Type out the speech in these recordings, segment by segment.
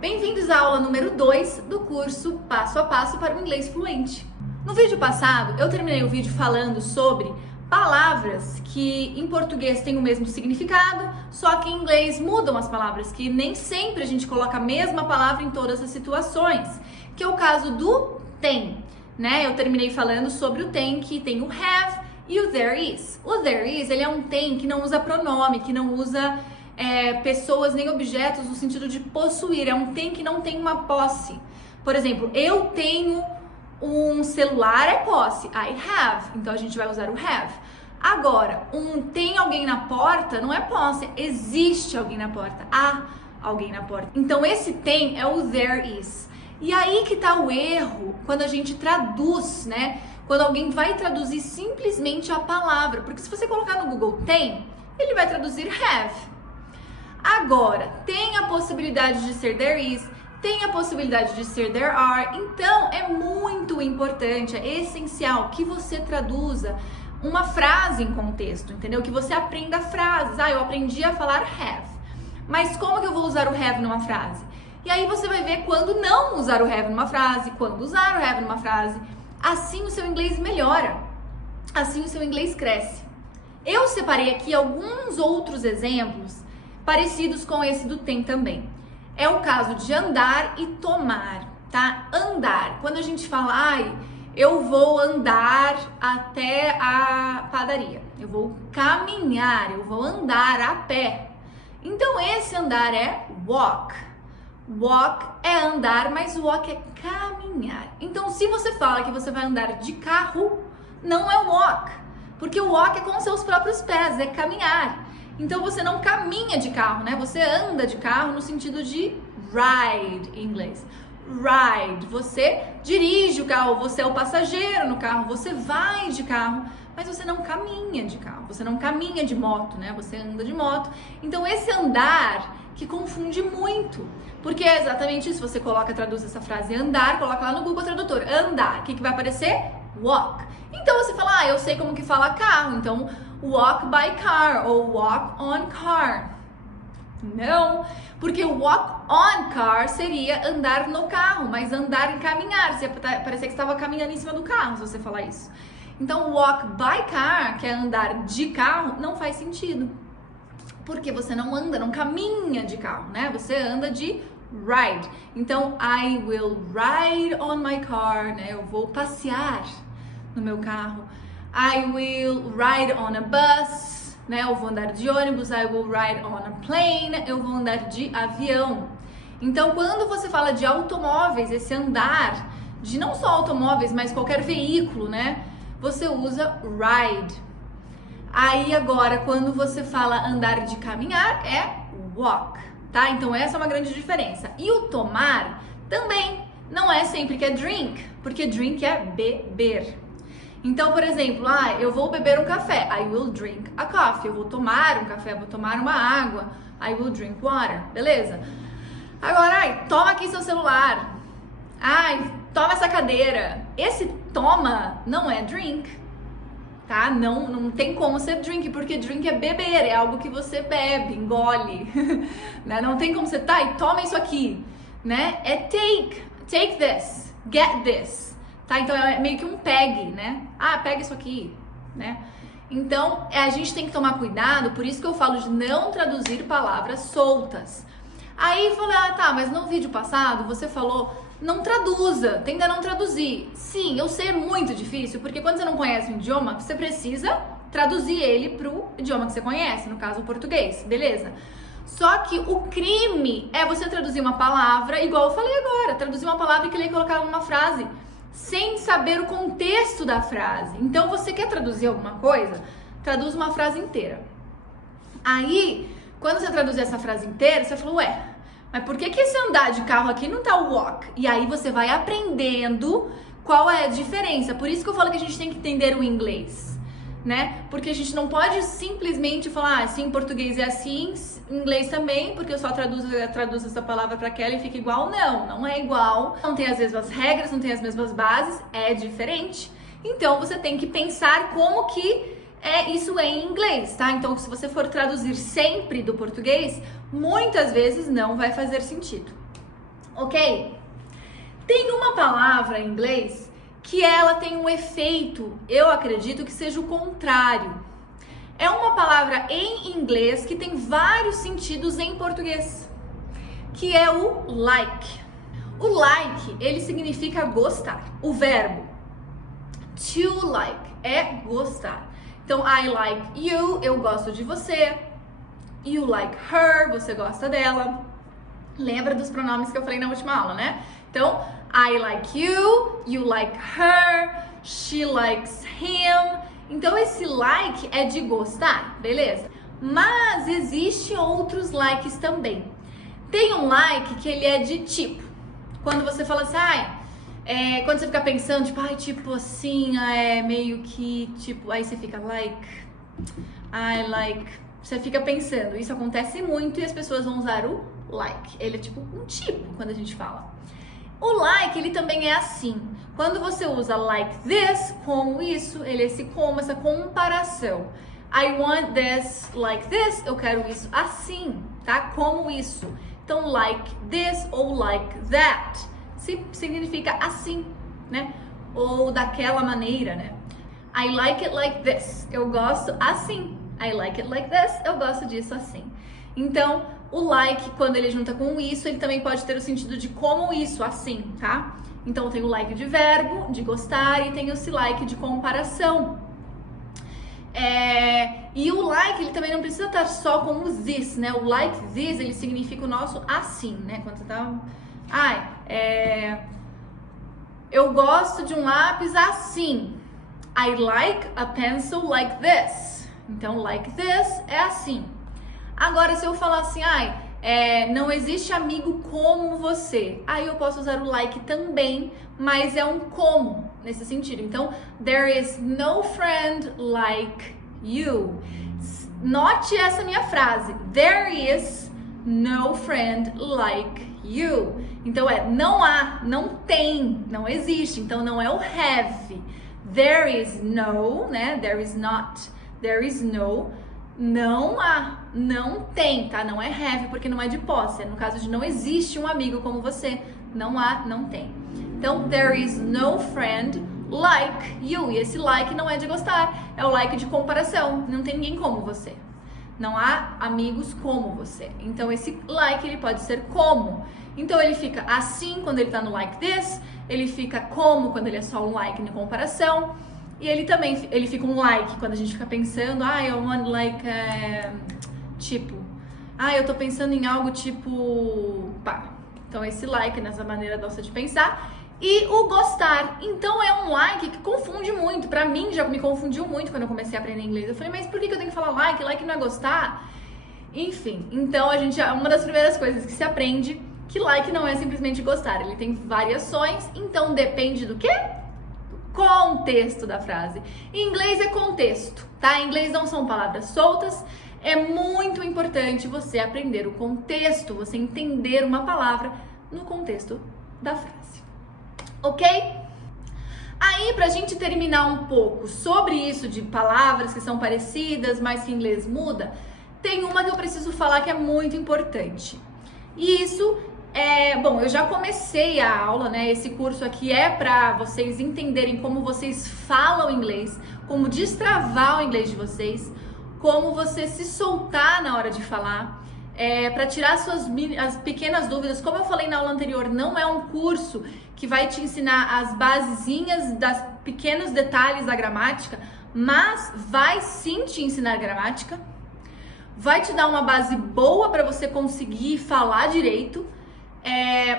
Bem-vindos à aula número 2 do curso Passo a Passo para o Inglês Fluente. No vídeo passado, eu terminei o vídeo falando sobre palavras que em português têm o mesmo significado, só que em inglês mudam as palavras, que nem sempre a gente coloca a mesma palavra em todas as situações, que é o caso do tem, né? Eu terminei falando sobre o tem, que tem o have e o there is. O there is, ele é um tem que não usa pronome, que não usa pessoas nem objetos no sentido de possuir, é um tem que não tem uma posse. Por exemplo, eu tenho um celular, é posse, I have, então a gente vai usar o have. Agora, tem alguém na porta não é posse, existe alguém na porta, há alguém na porta. Então esse tem é o there is. E aí que tá o erro quando a gente traduz, né? Quando alguém vai traduzir simplesmente a palavra, porque se você colocar no Google tem, ele vai traduzir have. Agora, tem a possibilidade de ser there is, tem a possibilidade de ser there are, então é muito importante, é essencial que você traduza uma frase em contexto, entendeu? Que você aprenda frases. Eu aprendi a falar have, mas como que eu vou usar o have numa frase? E aí você vai ver quando não usar o have numa frase, quando usar o have numa frase. Assim o seu inglês melhora, assim o seu inglês cresce. Eu separei aqui alguns outros exemplos parecidos com esse do tem também. É o caso de andar e tomar, tá? Andar. Quando a gente fala, eu vou andar até a padaria. Eu vou caminhar, eu vou andar a pé. Então esse andar é walk. Walk é andar, mas walk é caminhar. Então se você fala que você vai andar de carro, não é walk. Porque o walk é com seus próprios pés, é caminhar. Então você não caminha de carro, né? Você anda de carro no sentido de ride em inglês. Ride, você dirige o carro, você é o passageiro no carro, você vai de carro, mas você não caminha de carro, você não caminha de moto, né? Você anda de moto. Então esse andar que confunde muito, porque é exatamente isso. Você traduz essa frase andar, coloca lá no Google Tradutor, andar, o que vai aparecer? Walk. Então você fala, eu sei como que fala carro, então walk by car ou walk on car. Não, porque walk on car seria andar no carro, mas andar em caminhar, parecia que estava caminhando em cima do carro se você falar isso. Então walk by car, que é andar de carro, não faz sentido. Porque você não anda, não caminha de carro, né? Você anda de ride. Então I will ride on my car, né? Eu vou passear no meu carro. I will ride on a bus, né? Eu vou andar de ônibus. I will ride on a plane. Eu vou andar de avião. Então, quando você fala de automóveis, esse andar de não só automóveis, mas qualquer veículo, né? Você usa ride. Aí agora, quando você fala andar de caminhar, é walk, tá? Então essa é uma grande diferença. E o tomar também não é sempre que é drink, porque drink é beber. Então, por exemplo, eu vou beber um café. I will drink a coffee. Eu vou tomar um café, vou tomar uma água. I will drink water. Beleza? Agora, toma aqui seu celular. Toma essa cadeira. Esse toma não é drink, tá? Não tem como ser drink, porque drink é beber, é algo que você bebe, engole. Né? Não tem como ser, e toma isso aqui, né? É take this, get this. Tá? Então é meio que um pegue, né? Pega isso aqui, né? Então a gente tem que tomar cuidado, por isso que eu falo de não traduzir palavras soltas. Aí falei, mas no vídeo passado você falou, não traduza, tenta não traduzir. Sim, eu sei, é muito difícil, porque quando você não conhece um idioma, você precisa traduzir ele pro idioma que você conhece, no caso o português, beleza? Só que o crime é você traduzir uma palavra, igual eu falei agora, traduzir uma palavra e querer colocar ela numa frase, sem saber o contexto da frase. Então você quer traduzir alguma coisa? Traduz uma frase inteira. Aí, quando você traduzir essa frase inteira, você fala, mas por que esse andar de carro aqui não tá o walk? E aí você vai aprendendo qual é a diferença. Por isso que eu falo que a gente tem que entender o inglês, né? Porque a gente não pode simplesmente falar, assim, em português é assim, em inglês também, porque eu só traduzo essa palavra para aquela e fica igual. Não é igual. Não tem as mesmas regras, não tem as mesmas bases, é diferente. Então você tem que pensar como que isso é em inglês, tá? Então, se você for traduzir sempre do português, muitas vezes não vai fazer sentido. ok? Tem uma palavra em inglês que ela tem um efeito, eu acredito que seja o contrário. É uma palavra em inglês que tem vários sentidos em português, que é o like. O like, ele significa gostar. O verbo to like é gostar. Então, I like you, eu gosto de você. You like her, você gosta dela. Lembra dos pronomes que eu falei na última aula, né? Então, I like you, you like her, she likes him. Então, esse like é de gostar, beleza? Mas existe outros likes também. Tem um like que ele é de tipo. Quando você fala assim, quando você fica pensando, tipo, tipo assim, meio que, tipo, aí você fica like, I like, você fica pensando. Isso acontece muito e as pessoas vão usar o like. Ele é tipo um tipo quando a gente fala. O like, ele também é assim. Quando você usa like this, como isso, ele é esse como, essa comparação. I want this like this, eu quero isso assim, tá? Como isso. Então, like this ou like that significa assim, né? Ou daquela maneira, né? I like it like this, eu gosto assim. I like it like this, eu gosto disso assim. Então, o like, quando ele junta com isso, ele também pode ter o sentido de como isso, assim, tá? Então, tem o like de verbo, de gostar, e tem esse like de comparação. E o like, ele também não precisa estar só com o this, né? O like this, ele significa o nosso assim, né? Quando você tá... eu gosto de um lápis assim. I like a pencil like this. Então, like this é assim. Agora, se eu falar assim, não existe amigo como você. Aí eu posso usar o like também, mas é um como nesse sentido. Então, there is no friend like you. Note essa minha frase. There is no friend like you. Então não há, não tem, não existe. Então não é o have. There is no, né? There is not. There is no. Não há, não tem, tá? Não é have porque não é de posse. É no caso de não existe um amigo como você. Não há, não tem. Então, there is no friend like you. E esse like não é de gostar, é o like de comparação. Não tem ninguém como você. Não há amigos como você. Então, esse like, ele pode ser como. Então, ele fica assim quando ele tá no like this. Ele fica como quando ele é só um like de comparação. E ele também, ele fica um like quando a gente fica pensando, I want like, tipo, eu tô pensando em algo tipo, pá. Então, esse like nessa maneira nossa de pensar. E o gostar. Então, é um like que confunde muito. Pra mim, já me confundiu muito quando eu comecei a aprender inglês. Eu falei, mas por que eu tenho que falar like? Like não é gostar? Enfim, então uma das primeiras coisas que se aprende, que like não é simplesmente gostar. Ele tem variações, então depende do quê? Contexto da frase. Em inglês é contexto, tá? Em inglês não são palavras soltas. É muito importante você aprender o contexto, você entender uma palavra no contexto da frase. Ok? Aí, pra gente terminar um pouco sobre isso de palavras que são parecidas, mas que em inglês muda, tem uma que eu preciso falar que é muito importante. E isso bom, eu já comecei a aula, né? Esse curso aqui é para vocês entenderem como vocês falam inglês, como destravar o inglês de vocês, como você se soltar na hora de falar, para tirar as pequenas dúvidas. Como eu falei na aula anterior, não é um curso que vai te ensinar as basezinhas das pequenos detalhes da gramática, mas vai sim te ensinar gramática, vai te dar uma base boa para você conseguir falar direito.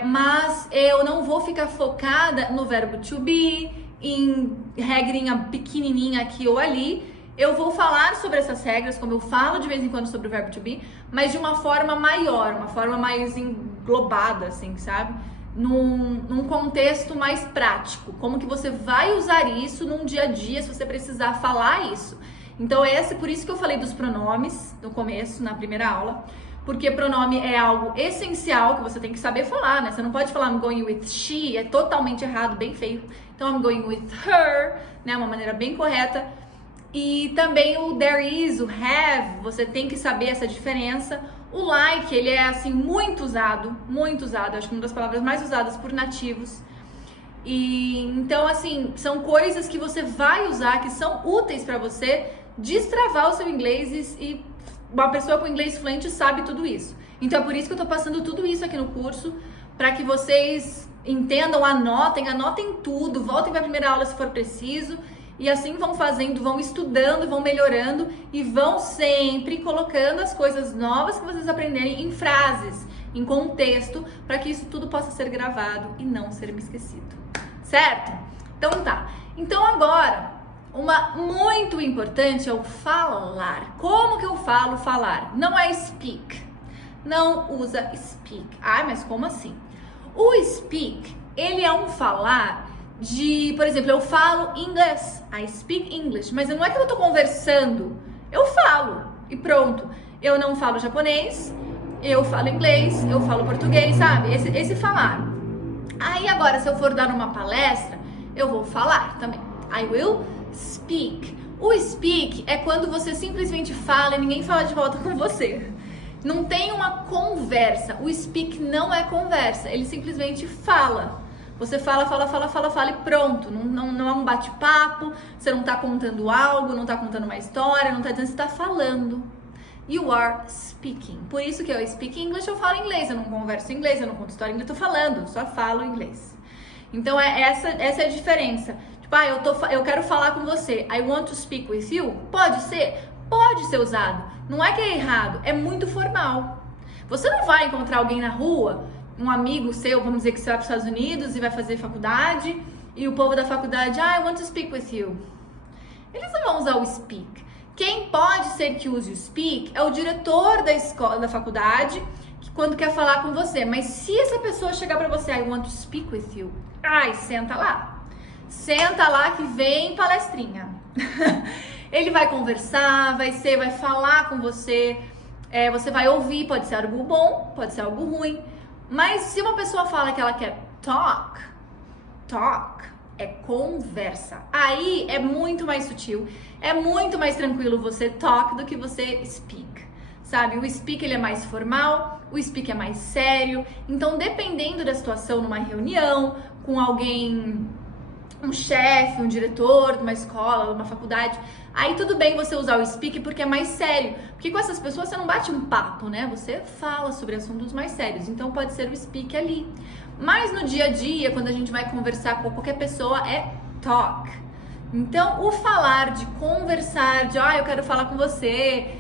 Mas eu não vou ficar focada no verbo to be, em regrinha pequenininha aqui ou ali. Eu vou falar sobre essas regras, como eu falo de vez em quando sobre o verbo to be, mas de uma forma maior, uma forma mais englobada, assim, sabe? Num contexto mais prático. Como que você vai usar isso num dia a dia se você precisar falar isso. Então, por isso que eu falei dos pronomes no começo, na primeira aula. Porque pronome é algo essencial que você tem que saber falar, né? Você não pode falar I'm going with she, é totalmente errado, bem feio. Então, I'm going with her, né? Uma maneira bem correta. E também o there is, o have, você tem que saber essa diferença. O like, ele é assim muito usado, acho que uma das palavras mais usadas por nativos. E então assim, são coisas que você vai usar, que são úteis para você destravar o seu inglês e uma pessoa com inglês fluente sabe tudo isso. Então é por isso que eu tô passando tudo isso aqui no curso, para que vocês entendam, anotem tudo, voltem para a primeira aula se for preciso, e assim vão fazendo, vão estudando, vão melhorando e vão sempre colocando as coisas novas que vocês aprenderem em frases, em contexto, para que isso tudo possa ser gravado e não ser esquecido. Certo? Então tá. Então agora, uma muito importante é o falar. Como que eu falo falar? Não é speak. Não usa speak. Ah, mas como assim? O speak, ele é um falar de, por exemplo, eu falo inglês. I speak English. Mas não é que eu tô conversando. Eu falo e pronto. Eu não falo japonês, eu falo inglês, eu falo português, sabe? Esse falar. Aí agora, se eu for dar uma palestra, eu vou falar também. I will speak. O speak é quando você simplesmente fala e ninguém fala de volta com você. Não tem uma conversa. O speak não é conversa. Ele simplesmente fala. Você fala e pronto. Não é um bate-papo. Você não tá contando algo, não tá contando uma história, não tá dizendo, você tá falando. You are speaking. Por isso que eu speak English, eu falo inglês. Eu não converso inglês, eu não conto história em inglês, eu tô falando, só falo inglês. Então essa é a diferença. Tipo, eu quero falar com você. I want to speak with you. Pode ser? Pode ser usado. Não é que é errado, é muito formal. Você não vai encontrar alguém na rua, um amigo seu, vamos dizer que você vai para os Estados Unidos e vai fazer faculdade, e o povo da faculdade, I want to speak with you. Eles não vão usar o speak. Quem pode ser que use o speak é o diretor da escola, da faculdade, que quando quer falar com você. Mas se essa pessoa chegar para você, I want to speak with you, ai, senta lá. Senta lá que vem palestrinha. Ele vai conversar, vai falar com você, você vai ouvir, pode ser algo bom, pode ser algo ruim. Mas se uma pessoa fala que ela quer talk é conversa. Aí é muito mais sutil, é muito mais tranquilo você talk do que você speak, sabe? O speak ele é mais formal, o speak é mais sério. Então, dependendo da situação, numa reunião, com alguém, um chefe, um diretor de uma escola, uma faculdade, aí tudo bem você usar o speak porque é mais sério. Porque com essas pessoas você não bate um papo, né? Você fala sobre assuntos mais sérios. Então pode ser o speak ali. Mas no dia a dia, quando a gente vai conversar com qualquer pessoa, é talk. Então o falar, de conversar, de eu quero falar com você,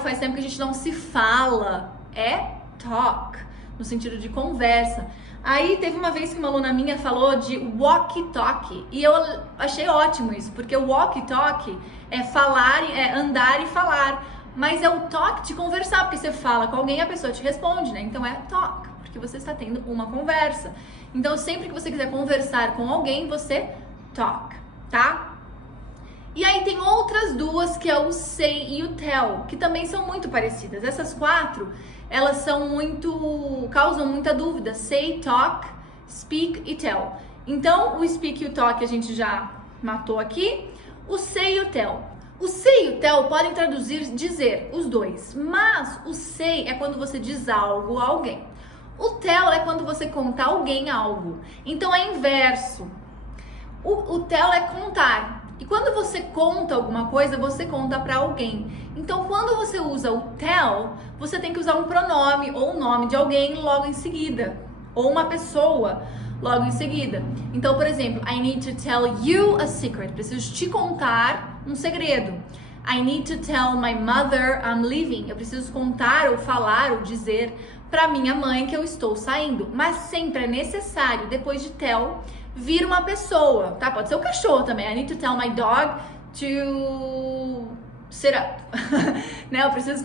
faz tempo que a gente não se fala, é talk, no sentido de conversa. Aí teve uma vez que uma aluna minha falou de walkie-talkie e eu achei ótimo isso, porque o walkie-talkie é falar, é andar e falar, mas é o talk de conversar, porque você fala com alguém e a pessoa te responde, né? Então é talk, porque você está tendo uma conversa. Então sempre que você quiser conversar com alguém, você talk, tá? E aí tem outras duas, que é o say e o tell, que também são muito parecidas. Essas quatro, elas causam muita dúvida. Say, talk, speak e tell. Então, o speak e o talk a gente já matou aqui. O say e o tell. O say e o tell podem dizer, os dois. Mas o say é quando você diz algo a alguém. O tell é quando você conta a alguém algo. Então, é inverso. O tell é contar. E quando você conta alguma coisa, você conta para alguém. Então, quando você usa o tell, você tem que usar um pronome ou o nome de alguém logo em seguida. Ou uma pessoa logo em seguida. Então, por exemplo, I need to tell you a secret. Preciso te contar um segredo. I need to tell my mother I'm leaving. Eu preciso contar ou falar ou dizer para minha mãe que eu estou saindo. Mas sempre é necessário, depois de tell, vir uma pessoa, tá? Pode ser o cachorro também. I need to tell my dog to sit up. Né? Eu preciso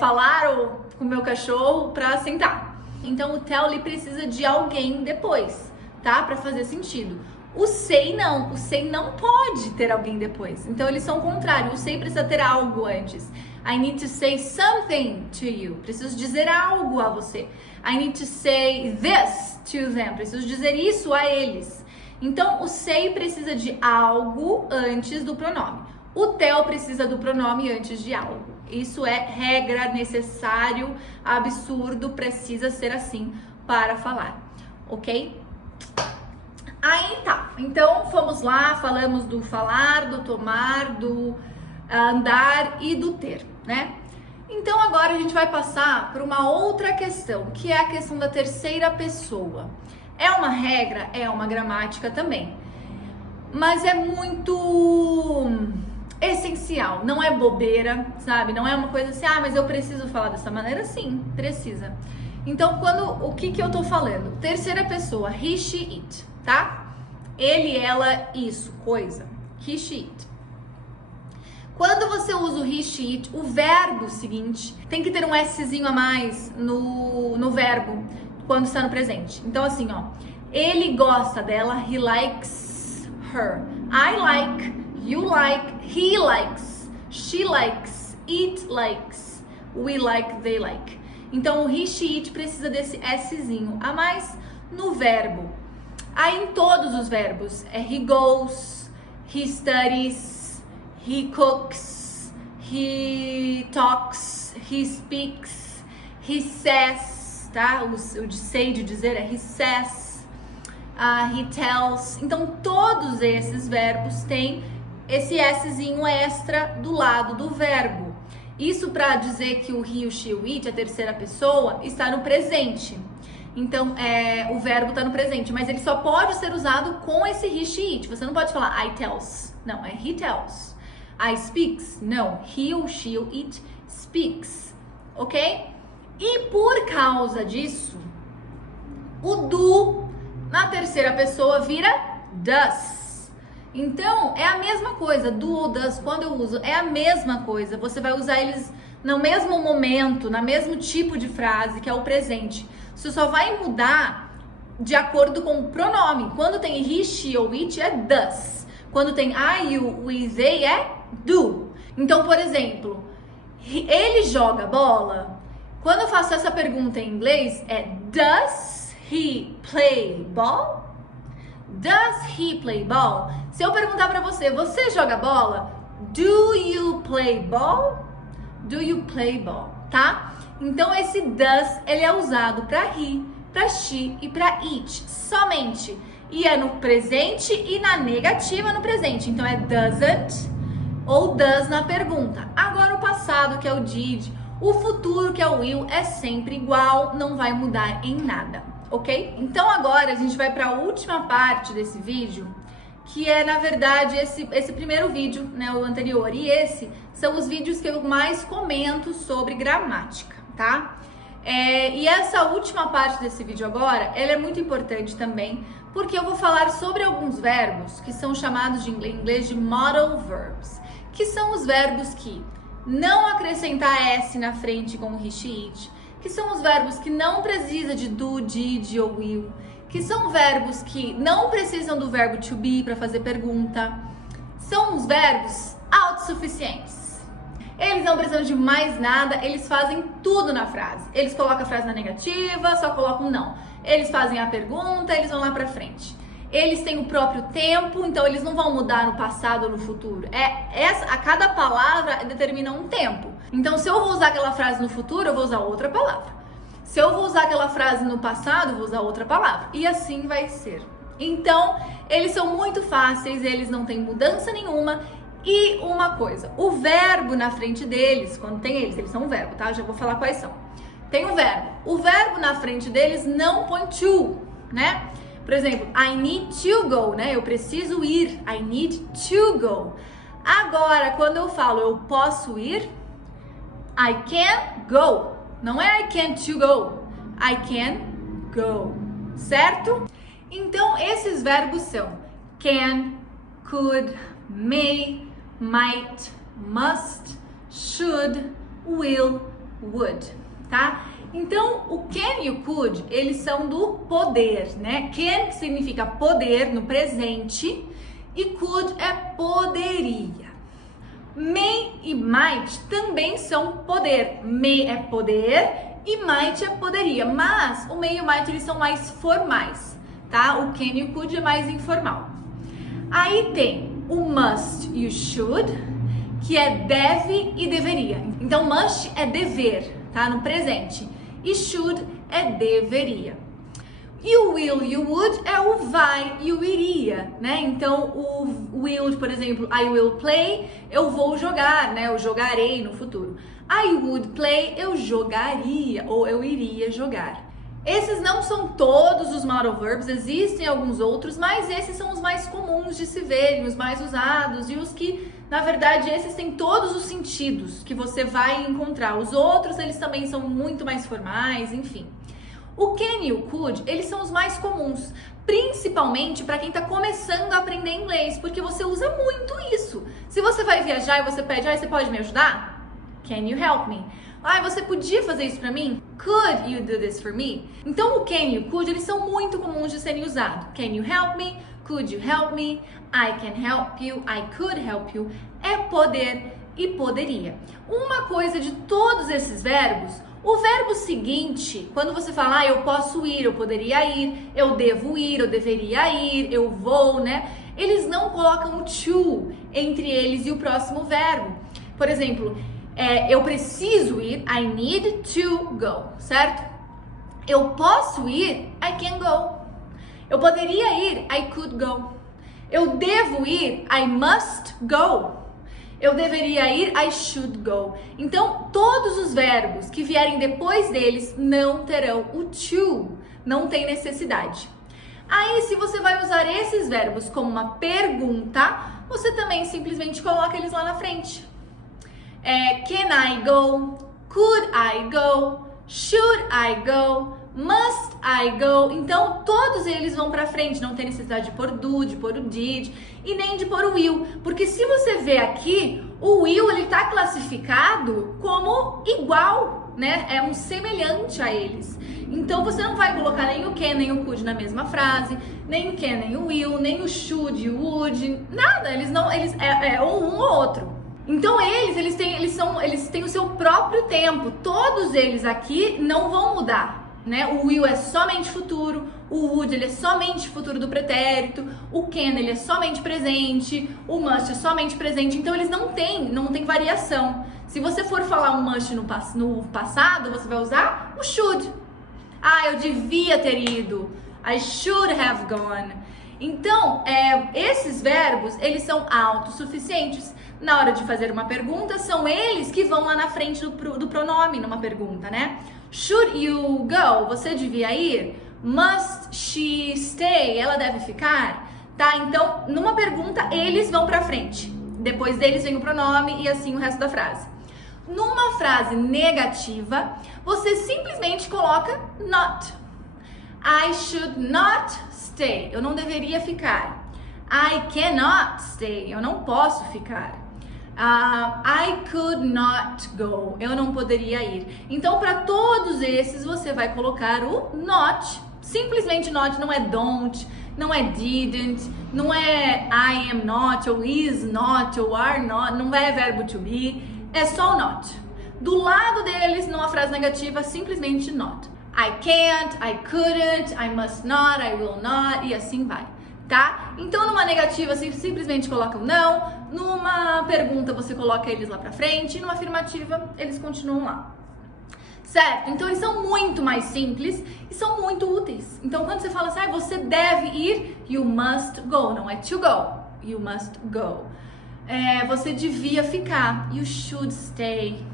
falar com o meu cachorro para sentar. Então o tell ele precisa de alguém depois, tá? Para fazer sentido. O say não. O say não pode ter alguém depois. Então eles são o contrário. O say precisa ter algo antes. I need to say something to you. Preciso dizer algo a você. I need to say this to them. Preciso dizer isso a eles. Então, o say precisa de algo antes do pronome. O tell precisa do pronome antes de algo. Isso é regra, necessário, absurdo, precisa ser assim para falar, ok? Aí tá, então vamos lá, falamos do falar, do tomar, do andar e do ter, né? Então agora a gente vai passar para uma outra questão, que é a questão da terceira pessoa. É uma regra, é uma gramática também, mas é muito essencial, não é bobeira, sabe? Não é uma coisa assim, mas eu preciso falar dessa maneira? Sim, precisa. Então, o que eu tô falando? Terceira pessoa, he, she, it, tá? Ele, ela, isso, coisa. He, she, it. Quando você usa o he, she, it, o verbo seguinte tem que ter um Szinho a mais no verbo quando está no presente. Então, assim, ó, ele gosta dela, he likes her. I like, you like, he likes, she likes, it likes, we like, they like. Então, o he, she, it precisa desse Szinho a mais no verbo. Aí, em todos os verbos, é he goes, he studies, he cooks, he talks, he speaks, he says, tá? O de say, de dizer, é he says, he tells. Então, todos esses verbos têm esse Szinho extra do lado do verbo. Isso para dizer que o he, o she, o it, a terceira pessoa, está no presente. Então, o verbo está no presente, mas ele só pode ser usado com esse he, she, it. Você não pode falar I tells. Não, é he tells. I speaks. Não, he, ou she, ou it speaks. Ok? E por causa disso, o do na terceira pessoa vira does. Então, é a mesma coisa. Do ou does, quando eu uso, é a mesma coisa. Você vai usar eles no mesmo momento, no mesmo tipo de frase, que é o presente. Você só vai mudar de acordo com o pronome. Quando tem he, she ou it, é does. Quando tem I, you, we, they, é do. Então, por exemplo, ele joga bola. Quando eu faço essa pergunta em inglês, é does he play ball? Does he play ball? Se eu perguntar pra você, você joga bola? Do you play ball? Do you play ball, tá? Então, esse does, ele é usado para he, para she e para it, somente. E é no presente e na negativa no presente. Então, é doesn't ou does na pergunta. Agora, o passado, que é o did, o futuro, que é o will, é sempre igual, não vai mudar em nada, ok? Então, agora, a gente vai para a última parte desse vídeo, que é, na verdade, esse primeiro vídeo, né, o anterior. E esse são os vídeos que eu mais comento sobre gramática, tá? E essa última parte desse vídeo agora, ela é muito importante também, porque eu vou falar sobre alguns verbos que são chamados de inglês de modal verbs, que são os verbos que não acrescentar S na frente como he, she, it, que são os verbos que não precisa de do, did ou will, que são verbos que não precisam do verbo to be para fazer pergunta. São os verbos autossuficientes. Eles não precisam de mais nada, eles fazem tudo na frase. Eles colocam a frase na negativa, só colocam não. Eles fazem a pergunta, eles vão lá pra frente. Eles têm o próprio tempo, então eles não vão mudar no passado ou no futuro. A cada palavra determina um tempo. Então, se eu vou usar aquela frase no futuro, eu vou usar outra palavra. Se eu vou usar aquela frase no passado, eu vou usar outra palavra. E assim vai ser. Então, eles são muito fáceis, eles não têm mudança nenhuma. E uma coisa, o verbo na frente deles, quando tem eles são um verbo, tá? Já vou falar quais são. Tem um verbo. O verbo na frente deles não põe to, né? Por exemplo, I need to go, né? Eu preciso ir. I need to go. Agora, quando eu falo eu posso ir, I can go. Não é I can't to go. I can go. Certo? Então, esses verbos são can, could, may, might, must, should, will, would, tá? Então, o can e o could, eles são do poder, né? Can significa poder no presente e could é poderia. May e might também são poder. May é poder e might é poderia, mas o may e o might eles são mais formais, tá? O can e o could é mais informal. Aí tem o must e o should, que é deve e deveria. Então, must é dever, tá? No presente. E should é deveria. E o will e o would é o vai e o iria, né? Então, o will, por exemplo, I will play, eu vou jogar, né? Eu jogarei no futuro. I would play, eu jogaria ou eu iria jogar. Esses não são todos os modal verbs, existem alguns outros, mas esses são os mais comuns de se verem, os mais usados e os que, na verdade, esses têm todos os sentidos que você vai encontrar. Os outros, eles também são muito mais formais, enfim. O can e o could, eles são os mais comuns, principalmente para quem está começando a aprender inglês, porque você usa muito isso. Se você vai viajar e você pede, você pode me ajudar? Can you help me? Você podia fazer isso para mim? Could you do this for me? Então, o can e o could, eles são muito comuns de serem usados. Can you help me? Could you help me? I can help you. I could help you. É poder e poderia. Uma coisa de todos esses verbos, o verbo seguinte, quando você fala, eu posso ir, eu poderia ir, eu devo ir, eu deveria ir, eu vou, né? Eles não colocam o to entre eles e o próximo verbo. Por exemplo, eu preciso ir, I need to go, certo? Eu posso ir, I can go. Eu poderia ir, I could go. Eu devo ir, I must go. Eu deveria ir, I should go. Então, todos os verbos que vierem depois deles não terão o to, não tem necessidade. Aí, se você vai usar esses verbos como uma pergunta, você também simplesmente coloca eles lá na frente. Can I go? Could I go? Should I go? Must I go? Então, todos eles vão pra frente, não tem necessidade de pôr do, de pôr o did e nem de pôr o will, porque se você ver aqui, o will ele tá classificado como igual, né? É um semelhante a eles. Então, você não vai colocar nem o can, nem o could na mesma frase, nem o can, nem o will, nem o should e o would, nada, eles ou um ou outro. Então eles têm o seu próprio tempo. Todos eles aqui não vão mudar, né? O will é somente futuro, o would ele é somente futuro do pretérito, o can ele é somente presente, o must é somente presente. Então eles não tem variação. Se você for falar um must no passado, você vai usar o should. Eu devia ter ido. I should have gone. Então, esses verbos, eles são autossuficientes. Na hora de fazer uma pergunta, são eles que vão lá na frente do pronome numa pergunta, né? Should you go? Você devia ir? Must she stay? Ela deve ficar? Tá? Então, numa pergunta, eles vão pra frente. Depois deles vem o pronome e assim o resto da frase. Numa frase negativa, você simplesmente coloca not. I should not stay. Eu não deveria ficar. I cannot stay. Eu não posso ficar. I could not go. Eu não poderia ir. Então, para todos esses, você vai colocar o not. Simplesmente not, não é don't, não é didn't, não é I am not, ou is not, ou are not, não é verbo to be, é só o not. Do lado deles, numa frase negativa, simplesmente not. I can't, I couldn't, I must not, I will not, e assim vai. Tá? Então, numa negativa, você simplesmente coloca o não. Numa pergunta, você coloca eles lá pra frente. E numa afirmativa, eles continuam lá. Certo? Então, eles são muito mais simples e são muito úteis. Então, quando você fala assim, você deve ir, you must go. Não é to go, you must go. Você devia ficar, you should stay.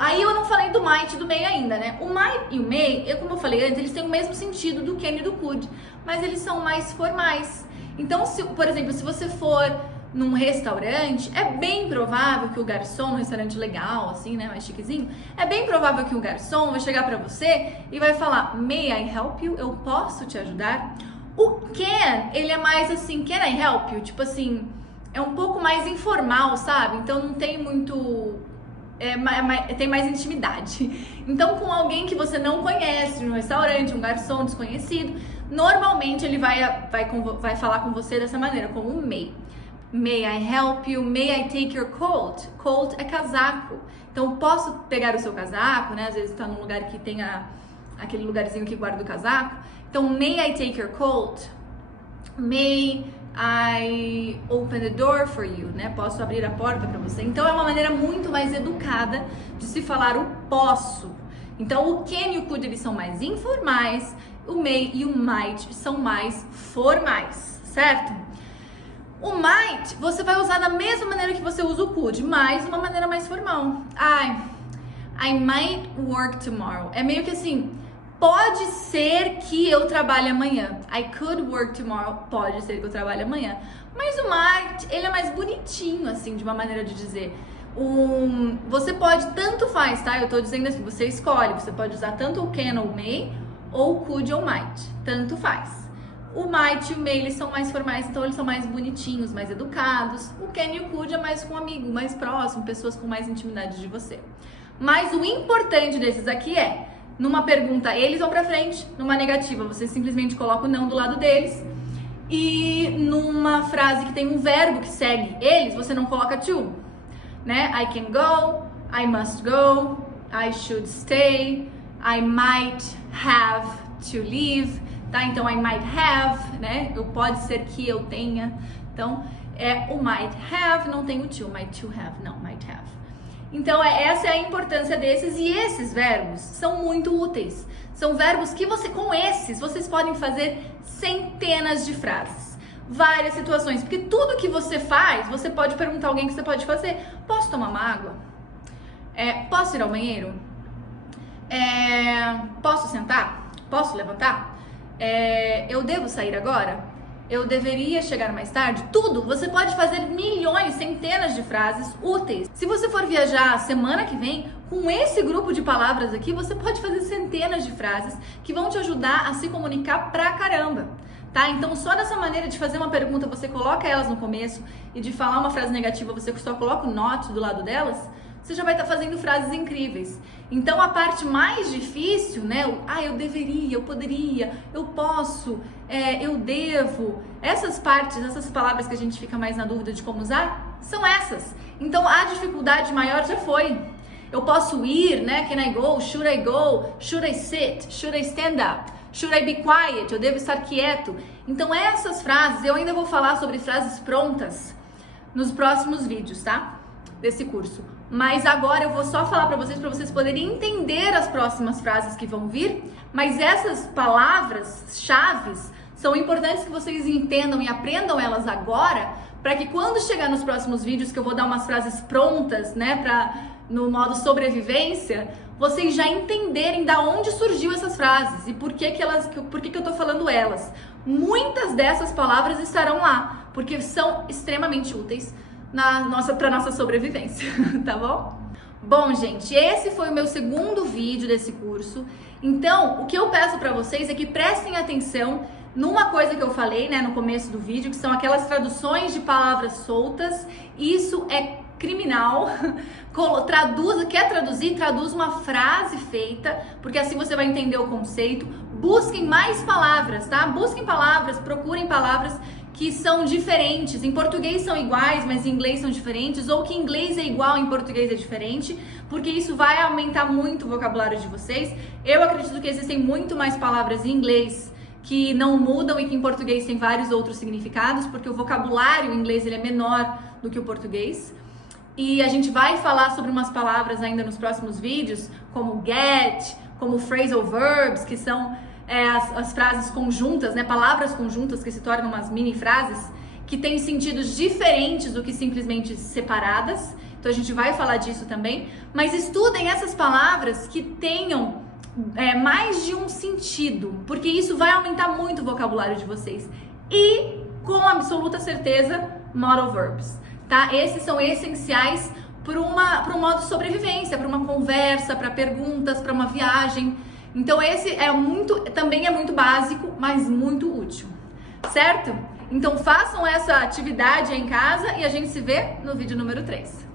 Aí eu não falei do might e do may ainda, né? O might e o may, como eu falei antes, eles têm o mesmo sentido do can e do could, mas eles são mais formais. Então, por exemplo, se você for num restaurante, é bem provável que o garçom, num restaurante legal, assim, né, mais chiquezinho, é bem provável que o garçom vai chegar pra você e vai falar, may I help you? Eu posso te ajudar? O can, ele é mais assim, can I help you? Tipo assim, é um pouco mais informal, sabe? Então não tem muito... tem mais intimidade. Então, com alguém que você não conhece, no restaurante, um garçom desconhecido, normalmente ele vai falar com você dessa maneira, com o may. May I help you? May I take your coat? Coat é casaco. Então, posso pegar o seu casaco, né? Às vezes está num lugar que tem aquele lugarzinho que guarda o casaco. Então, may I take your coat? May I open the door for you, né? Posso abrir a porta para você. Então é uma maneira muito mais educada de se falar o posso. Então o can e o could eles são mais informais, o may e o might são mais formais, certo? O might você vai usar da mesma maneira que você usa o could, mas uma maneira mais formal. I might work tomorrow. É meio que assim, pode ser que eu trabalhe amanhã. I could work tomorrow. Pode ser que eu trabalhe amanhã. Mas o might, ele é mais bonitinho, assim, de uma maneira de dizer. Você pode, tanto faz, tá? Eu tô dizendo assim, você escolhe. Você pode usar tanto o can ou may, ou could ou might. Tanto faz. O might e o may, eles são mais formais, então eles são mais bonitinhos, mais educados. O can e o could é mais com um amigo, mais próximo, pessoas com mais intimidade de você. Mas o importante desses aqui é, numa pergunta eles vão pra frente, numa negativa você simplesmente coloca o não do lado deles, e numa frase que tem um verbo que segue eles, você não coloca to, né? I can go, I must go, I should stay, I might have to leave, tá? Então I might have, né? Pode ser que eu tenha. Então é o might have, não tem o to, might to have, não, might have. Então, essa é a importância desses, e esses verbos são muito úteis. São verbos que com esses, vocês podem fazer centenas de frases, várias situações, porque tudo que você faz, você pode perguntar a alguém que você pode fazer. Posso tomar uma água? Posso ir ao banheiro? Posso sentar? Posso levantar? Eu devo sair agora? Eu deveria chegar mais tarde? Tudo! Você pode fazer milhões, centenas de frases úteis. Se você for viajar semana que vem, com esse grupo de palavras aqui, você pode fazer centenas de frases que vão te ajudar a se comunicar pra caramba, tá? Então, só dessa maneira de fazer uma pergunta, você coloca elas no começo, e de falar uma frase negativa, você só coloca o not do lado delas, você já vai estar fazendo frases incríveis. Então, a parte mais difícil, né? Eu deveria, eu poderia, eu posso, eu devo. Essas partes, essas palavras que a gente fica mais na dúvida de como usar, são essas. Então, a dificuldade maior já foi. Eu posso ir, né? Can I go? Should I go? Should I sit? Should I stand up? Should I be quiet? Eu devo estar quieto. Então, essas frases, eu ainda vou falar sobre frases prontas nos próximos vídeos, tá? Desse curso. Mas agora eu vou só falar para vocês poderem entender as próximas frases que vão vir. Mas essas palavras chaves são importantes que vocês entendam e aprendam elas agora, para que quando chegar nos próximos vídeos, que eu vou dar umas frases prontas, né, no modo sobrevivência, vocês já entenderem da onde surgiu essas frases e por que eu tô falando elas. Muitas dessas palavras estarão lá, porque são extremamente úteis para nossa sobrevivência, tá bom? Bom, gente, esse foi o meu segundo vídeo desse curso. Então, o que eu peço para vocês é que prestem atenção numa coisa que eu falei, né, no começo do vídeo, que são aquelas traduções de palavras soltas. Isso é criminal. Quer traduzir? Traduz uma frase feita, porque assim você vai entender o conceito. Busquem mais palavras, tá? Busquem palavras, procurem palavras que são diferentes. Em português são iguais, mas em inglês são diferentes, ou que em inglês é igual, em português é diferente, porque isso vai aumentar muito o vocabulário de vocês. Eu acredito que existem muito mais palavras em inglês que não mudam e que em português tem vários outros significados, porque o vocabulário em inglês ele é menor do que o português. E a gente vai falar sobre umas palavras ainda nos próximos vídeos, como get, como phrasal verbs, que são as frases conjuntas, né? Palavras conjuntas que se tornam umas mini frases, que têm sentidos diferentes do que simplesmente separadas. Então a gente vai falar disso também. Mas estudem essas palavras que tenham mais de um sentido, porque isso vai aumentar muito o vocabulário de vocês. E, com absoluta certeza, modal verbs, tá? Esses são essenciais para um modo de sobrevivência, para uma conversa, para perguntas, para uma viagem. Então esse também é muito básico, mas muito útil, certo? Então façam essa atividade aí em casa e a gente se vê no vídeo número 3.